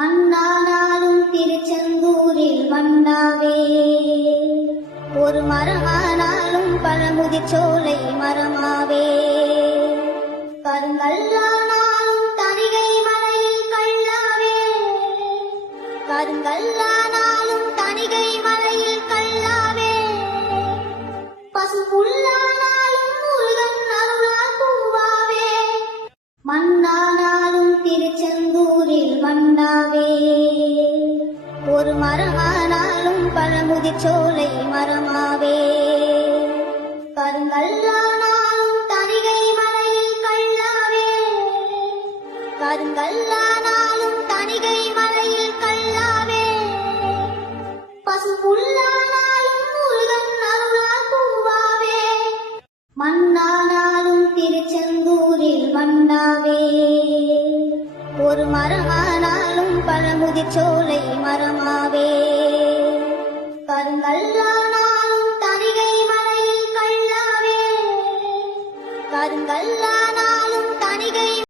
மண்ணானாலும் திருச்செந்தூரில் மண்ணாவே, ஒரு மரமானாலும் பழமுதிர்ச்சோலை மரமாவே, கருங்கல்லானாலும் தணிகை மலையில் கல்லாவே, கருங்கல்லானாலும் தணிகை மலையில் கல்லாவே, பசுப்புல்லானாலும் முருகன் அருளால் பூவாவே, மண்ணானாலும் திருச்செந்தூரில் மண்ணாவே, ஒரு மரமானாலும் பழமுதிர்ச்சோலை மரமாவே, கருங்கல்லானாலும் தணிகை மலையில் கல்லாவே, கருங்கல்லானாலும் தணிகை மலையில் கல்லாவே, பசுப்புல்லானாலும் முருகன் அருளால் பூவாவே, மண்ணானாலும் திருச்செந்தூரில் மண்ணாவே, ஒரு மரமானாலும் பழமுதிர்ச்சோலை மரமாவே, கருங்கல்லானாலும் தணிகை மலையில் கல்லாவே, கருங்கல்லானாலும் தணிகை